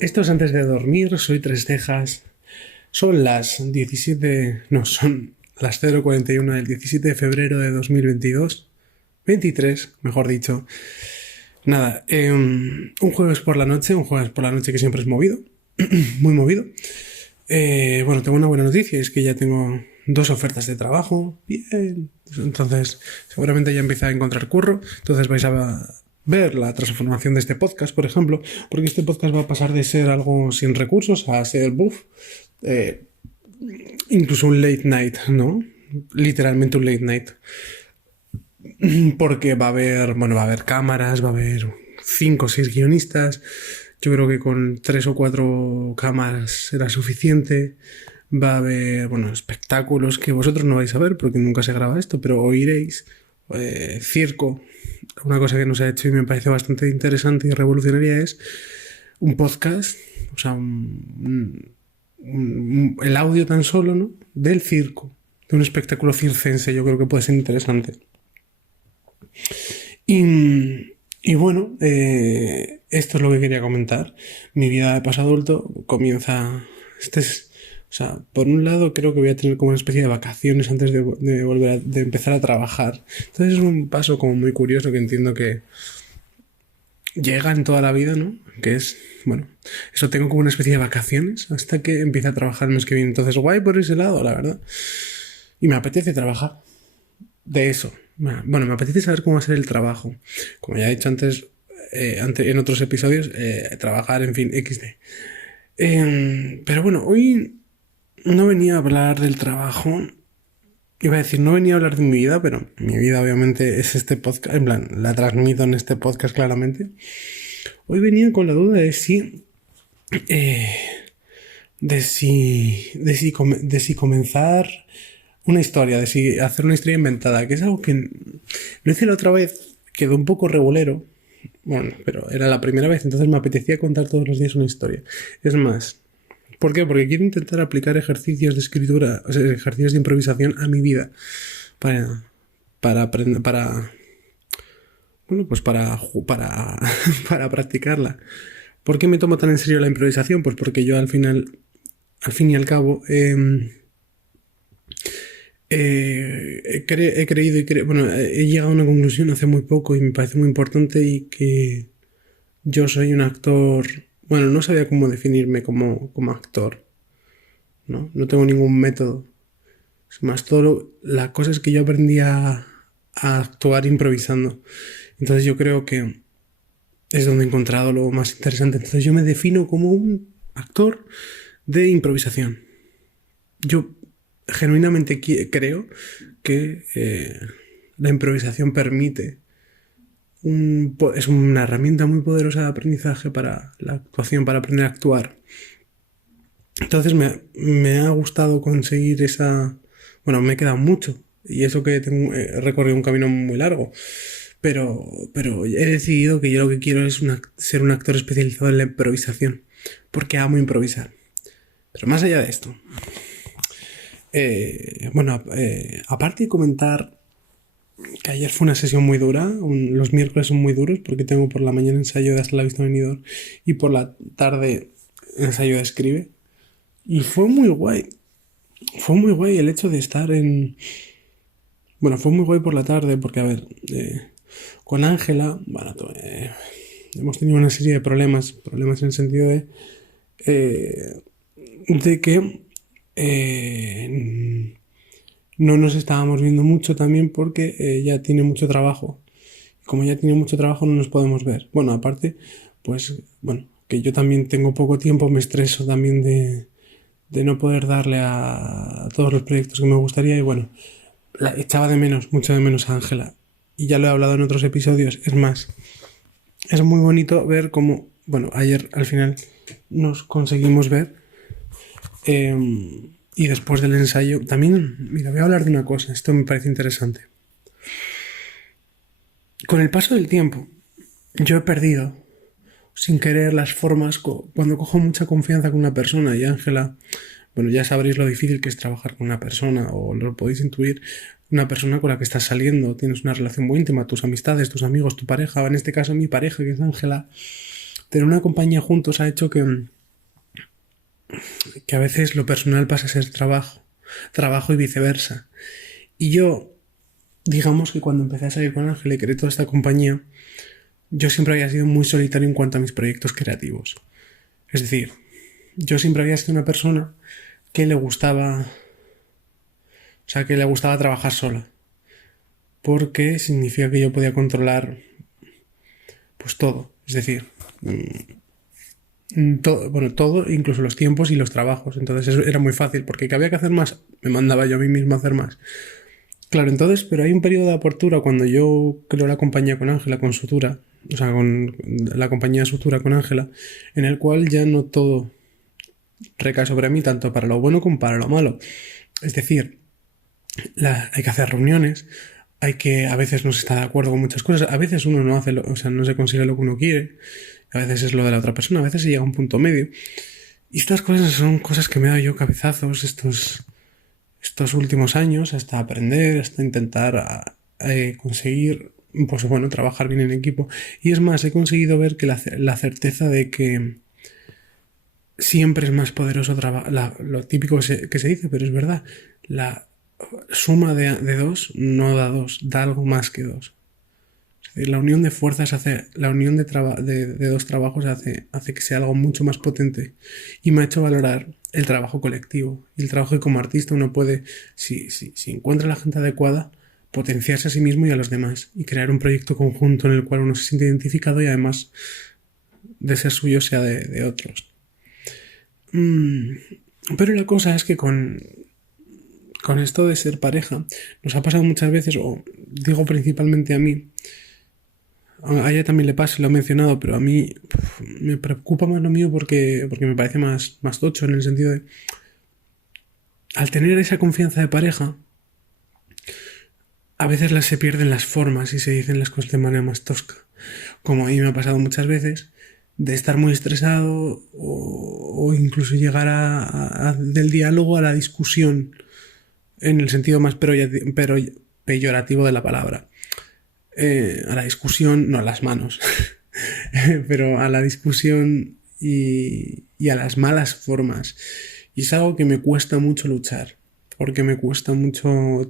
Esto es antes de dormir, soy Tres Cejas. Son las 0:41 del 17 de febrero de 2022. 23, mejor dicho. Nada, un jueves por la noche que siempre es movido, muy movido. Bueno, tengo una buena noticia, es que ya tengo 2 ofertas de trabajo. Bien, entonces seguramente ya empieza a encontrar curro. Entonces vais a ver la transformación de este podcast, por ejemplo, porque este podcast va a pasar de ser algo sin recursos a ser incluso un late night, ¿no? Literalmente un late night. Porque va a haber cámaras, va a haber 5 o 6 guionistas. Yo creo que con 3 o 4 cámaras será suficiente. Va a haber, espectáculos que vosotros no vais a ver porque nunca se graba esto, pero oiréis. Circo. Una cosa que nos ha hecho y me parece bastante interesante y revolucionaria es un podcast, o sea, el audio tan solo, ¿no? Del circo, de un espectáculo circense. Yo creo que puede ser interesante. Y bueno, esto es lo que quería comentar. Mi vida de paso adulto comienza. Por un lado creo que voy a tener como una especie de vacaciones antes de empezar a trabajar. Entonces es un paso como muy curioso que entiendo que llega en toda la vida, ¿no? Que es, eso, tengo como una especie de vacaciones hasta que empiece a trabajar el mes que viene. Entonces guay por ese lado, la verdad. Y me apetece trabajar de eso. Bueno, me apetece saber cómo va a ser el trabajo. Como ya he dicho antes en otros episodios, trabajar, en fin, XD. Pero bueno, hoy no venía a hablar del trabajo. Iba a decir, no venía a hablar de mi vida, pero mi vida obviamente es este podcast. En plan, la transmito en este podcast claramente. Hoy venía con la duda de si comenzar una historia, de si hacer una historia inventada, que es algo que lo hice la otra vez, quedó un poco regulero. Bueno, pero era la primera vez, entonces me apetecía contar todos los días una historia. Es más, ¿por qué? Porque quiero intentar aplicar ejercicios de escritura, o sea, ejercicios de improvisación a mi vida para aprender, para practicarla. ¿Por qué me tomo tan en serio la improvisación? Pues porque yo al fin y al cabo he llegado a una conclusión hace muy poco y me parece muy importante, y que yo soy un actor. Bueno, no sabía cómo definirme como actor, ¿no? No tengo ningún método. Es más, la cosa es que yo aprendí a actuar improvisando. Entonces yo creo que es donde he encontrado lo más interesante. Entonces yo me defino como un actor de improvisación. Yo genuinamente creo que la improvisación es una herramienta muy poderosa de aprendizaje para la actuación, para aprender a actuar. Entonces me ha gustado conseguir esa. Bueno, me queda mucho, y eso que he recorrido un camino muy largo, pero he decidido que yo lo que quiero es ser un actor especializado en la improvisación, porque amo improvisar. Pero más allá de esto, aparte de comentar que ayer fue una sesión muy dura, los miércoles son muy duros porque tengo por la mañana ensayo de Hasta la vista venidor y por la tarde ensayo de Escribe, y fue muy guay el hecho de estar fue muy guay por la tarde porque, a ver, con Ángela, hemos tenido una serie de problemas en el sentido de que no nos estábamos viendo mucho, también porque ella tiene mucho trabajo. Como ella tiene mucho trabajo, no nos podemos ver. Bueno, aparte, que yo también tengo poco tiempo, me estreso también de no poder darle a todos los proyectos que me gustaría, y la echaba mucho de menos a Ángela. Y ya lo he hablado en otros episodios. Es más, es muy bonito ver cómo, ayer al final nos conseguimos ver. Y después del ensayo, también, mira, voy a hablar de una cosa, esto me parece interesante. Con el paso del tiempo, yo he perdido, sin querer, las formas cuando cojo mucha confianza con una persona, y Ángela bueno, ya sabréis lo difícil que es trabajar con una persona, o lo podéis intuir, una persona con la que estás saliendo, tienes una relación muy íntima, tus amistades, tus amigos, tu pareja, en este caso mi pareja, que es Ángela, tener una compañía juntos ha hecho que a veces lo personal pasa a ser trabajo y viceversa. Y yo, digamos que cuando empecé a salir con Ángela y creé toda esta compañía, yo siempre había sido muy solitario en cuanto a mis proyectos creativos. Es decir, yo siempre había sido una persona que le gustaba, o sea, que le gustaba trabajar sola, porque significa que yo podía controlar pues todo, es decir, todo, bueno, todo, incluso los tiempos y los trabajos. Entonces eso era muy fácil, porque que había que hacer más, me mandaba yo a mí mismo a hacer más. Claro, entonces, pero hay un periodo de apertura cuando yo creo la compañía con Ángela, con Sutura, o sea, con la compañía Sutura con Ángela, en el cual ya no todo recae sobre mí, tanto para lo bueno como para lo malo. Es decir, hay que hacer reuniones, a veces no se está de acuerdo con muchas cosas, a veces uno no hace, o sea, no se consigue lo que uno quiere, a veces es lo de la otra persona, a veces se llega a un punto medio. Y estas cosas son cosas que me he dado yo cabezazos estos últimos años, hasta aprender, hasta intentar conseguir, pues bueno, trabajar bien en equipo. Y es más, he conseguido ver que la certeza de que siempre es más poderoso lo típico que se dice, pero es verdad, la suma de dos no da dos, da algo más que dos. Es decir, la unión de fuerzas la unión de dos trabajos hace que sea algo mucho más potente, y me ha hecho valorar el trabajo colectivo y el trabajo que como artista uno puede, si encuentra la gente adecuada, potenciarse a sí mismo y a los demás y crear un proyecto conjunto en el cual uno se siente identificado y además de ser suyo sea de otros. Pero la cosa es que con esto de ser pareja nos ha pasado muchas veces, o digo principalmente a mí, a ella también le pasa, lo he mencionado, pero a mí me preocupa más lo mío porque me parece más tocho, en el sentido de, al tener esa confianza de pareja, a veces se pierden las formas y se dicen las cosas de manera más tosca. Como a mí me ha pasado muchas veces, de estar muy estresado o incluso llegar del diálogo a la discusión, en el sentido más peyorativo de la palabra. A la discusión, no a las manos, pero a la discusión y a las malas formas. Y es algo que me cuesta mucho luchar, porque me cuesta mucho,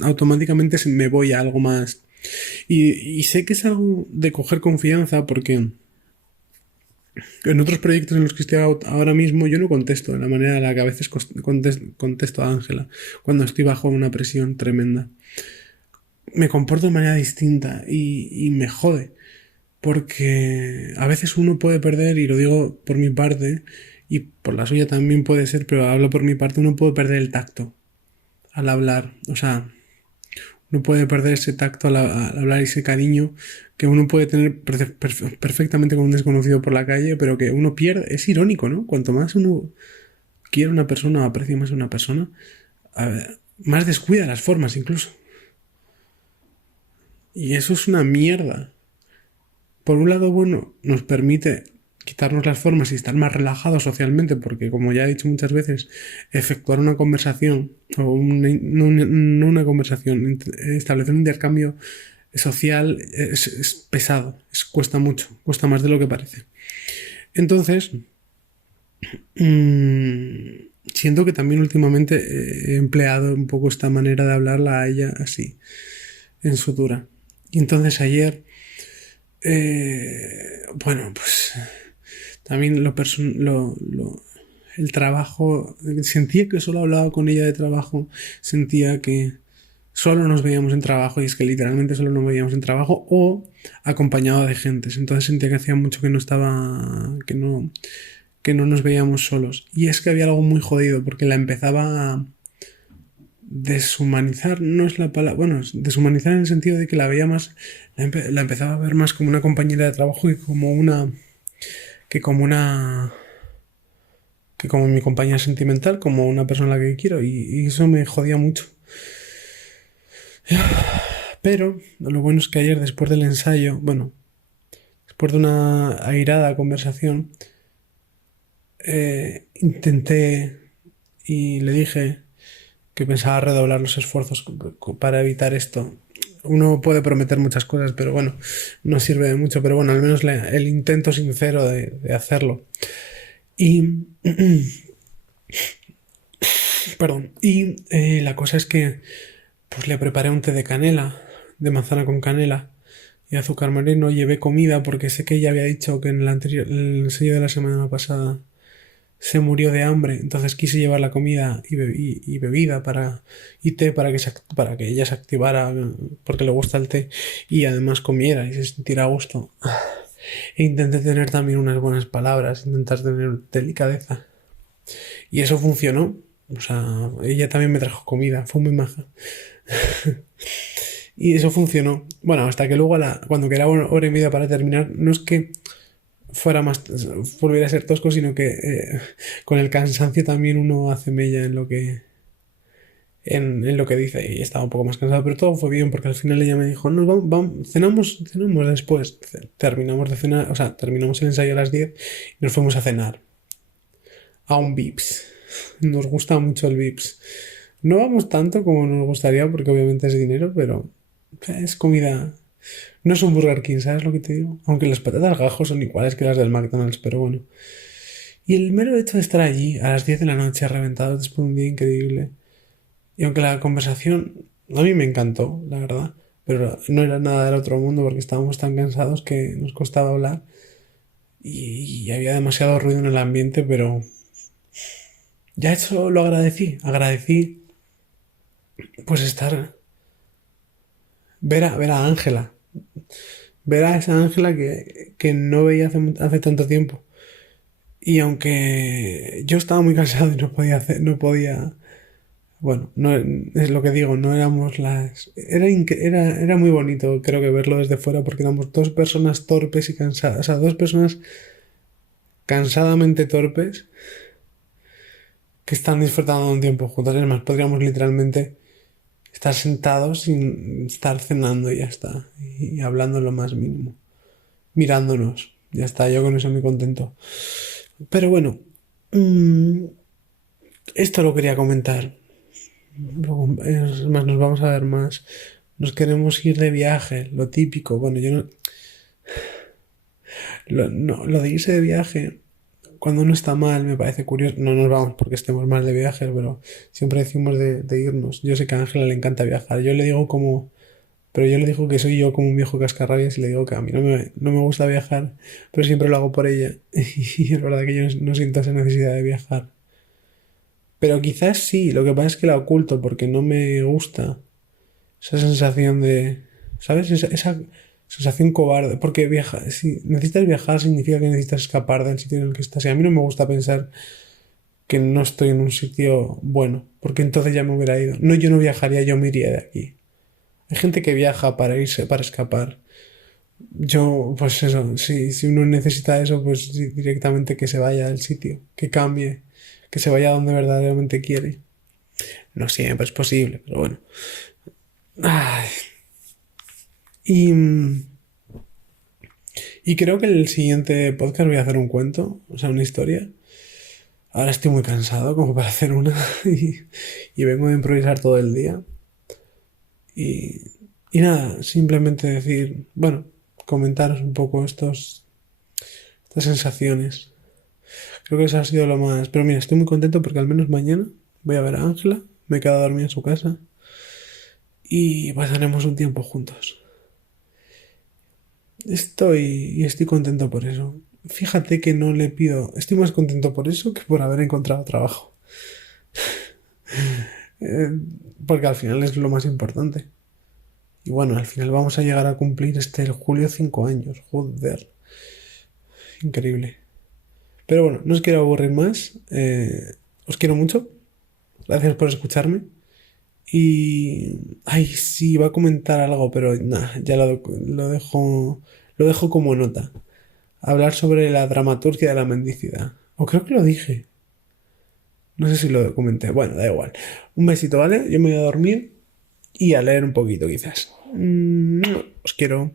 automáticamente me voy a algo más. Y sé que es algo de coger confianza, porque en otros proyectos en los que estoy ahora mismo yo no contesto de la manera en la que a veces contesto a Ángela, cuando estoy bajo una presión tremenda. Me comporto de manera distinta y me jode, porque a veces uno puede perder, y lo digo por mi parte, y por la suya también puede ser, pero hablo por mi parte, uno puede perder el tacto al hablar, o sea, uno puede perder ese tacto al hablar y ese cariño que uno puede tener perfectamente con un desconocido por la calle, pero que uno pierde. Es irónico, ¿no? Cuanto más uno quiere a una persona o aprecia más a una persona, más descuida las formas incluso. Y eso es una mierda. Por un lado, bueno, nos permite quitarnos las formas y estar más relajados socialmente, porque como ya he dicho muchas veces, efectuar una conversación, o no una conversación, establecer un intercambio social es pesado, cuesta mucho, cuesta más de lo que parece. Entonces, siento que también últimamente he empleado un poco esta manera de hablarla a ella así, en Sutura. Y entonces ayer, bueno, pues también el trabajo, sentía que solo hablaba con ella de trabajo, sentía que solo nos veíamos en trabajo, y es que literalmente solo nos veíamos en trabajo o acompañado de gentes. Entonces sentía que hacía mucho que no nos veíamos solos. Y es que había algo muy jodido, porque la empezaba a deshumanizar, no es la palabra, bueno, deshumanizar en el sentido de que la veía más, la empezaba a ver más como una compañera de trabajo que como mi compañera sentimental, como una persona a la que quiero, y eso me jodía mucho. Pero lo bueno es que ayer, después del ensayo, bueno, después de una airada conversación, intenté y le dije que pensaba redoblar los esfuerzos para evitar esto. Uno puede prometer muchas cosas, pero bueno, no sirve de mucho, pero bueno, al menos el intento sincero de hacerlo. Y, perdón, y la cosa es que pues le preparé un té de canela, de manzana con canela y azúcar moreno, llevé comida porque sé que ella había dicho que en el sello de la semana pasada se murió de hambre, entonces quise llevar la comida y bebida y té para que ella se activara porque le gusta el té y además comiera y se sintiera a gusto. E intenté tener también unas buenas palabras, intentar tener delicadeza. Y eso funcionó. O sea, ella también me trajo comida, fue muy maja. Y eso funcionó. Bueno, hasta que luego cuando quedaba una hora y media para terminar, no es que fuera más volviera a ser tosco, sino que con el cansancio también uno hace mella en lo que dice y estaba un poco más cansado, pero todo fue bien porque al final ella me dijo, no, cenamos después, terminamos de cenar, o sea, terminamos el ensayo a las 10 y nos fuimos a cenar a un Vips. Nos gusta mucho el Vips. No vamos tanto como nos gustaría porque obviamente es dinero, pero es comida. No es un Burger King, ¿sabes lo que te digo? Aunque las patatas Gajo son iguales que las del McDonald's, pero bueno. Y el mero hecho de estar allí a las 10 de la noche reventados después de un día increíble. Y aunque la conversación a mí me encantó, la verdad, pero no era nada del otro mundo porque estábamos tan cansados que nos costaba hablar y había demasiado ruido en el ambiente, pero ya eso lo agradecí pues estar, ver a Ángela, ver a esa Ángela que no veía hace tanto tiempo. Y aunque yo estaba muy cansado y no podía, bueno, no es lo que digo, no éramos era muy bonito, creo que verlo desde fuera, porque éramos dos personas torpes y cansadas, o sea, dos personas cansadamente torpes que están disfrutando de un tiempo juntos. Es más, podríamos literalmente estar sentados sin estar cenando y ya está, y hablando lo más mínimo, mirándonos, ya está, yo con eso muy contento. Pero bueno, mm, esto lo quería comentar. Luego, es más, nos vamos a ver más. Nos queremos ir de viaje, lo típico. Bueno, yo no. No, lo de irse de viaje, cuando uno está mal, me parece curioso. No nos vamos porque estemos mal de viaje, pero siempre decimos de irnos. Yo sé que a Ángela le encanta viajar. Yo le digo como. Pero yo le digo que soy yo como un viejo cascarrabias y le digo que a mí no me gusta viajar, pero siempre lo hago por ella. Y es verdad que yo no siento esa necesidad de viajar. Pero quizás sí, lo que pasa es que la oculto porque no me gusta esa sensación de, ¿sabes? Esa sensación cobarde. Porque si necesitas viajar significa que necesitas escapar del sitio en el que estás. Y a mí no me gusta pensar que no estoy en un sitio bueno, porque entonces ya me hubiera ido. No, yo no viajaría, yo me iría de aquí. Hay gente que viaja para irse, para escapar. Yo, pues eso, si uno necesita eso, pues sí, directamente que se vaya del sitio, que cambie, que se vaya donde verdaderamente quiere. No siempre es posible, pero bueno. Ay, y, y creo que el siguiente podcast voy a hacer un cuento, o sea, una historia. Ahora estoy muy cansado como para hacer una y vengo de improvisar todo el día. Y, y nada, simplemente decir, bueno, comentaros un poco estas sensaciones. Creo que eso ha sido lo más. Pero mira, estoy muy contento porque al menos mañana voy a ver a Ángela, me he quedado a dormir en su casa y pasaremos un tiempo juntos. Estoy contento por eso. Fíjate que no le pido. Estoy más contento por eso que por haber encontrado trabajo. Eh, Porque al final es lo más importante. Y bueno, al final vamos a llegar a cumplir el julio 5 años. Joder. Increíble. Pero bueno, no os quiero aburrir más. Os quiero mucho. Gracias por escucharme. Y. Ay, sí, iba a comentar algo, pero nada, ya lo dejo como nota. Hablar sobre la dramaturgia de la mendicidad. O creo que lo dije. No sé si lo comenté. Bueno, da igual. Un besito, ¿vale? Yo me voy a dormir y a leer un poquito, quizás. Os quiero.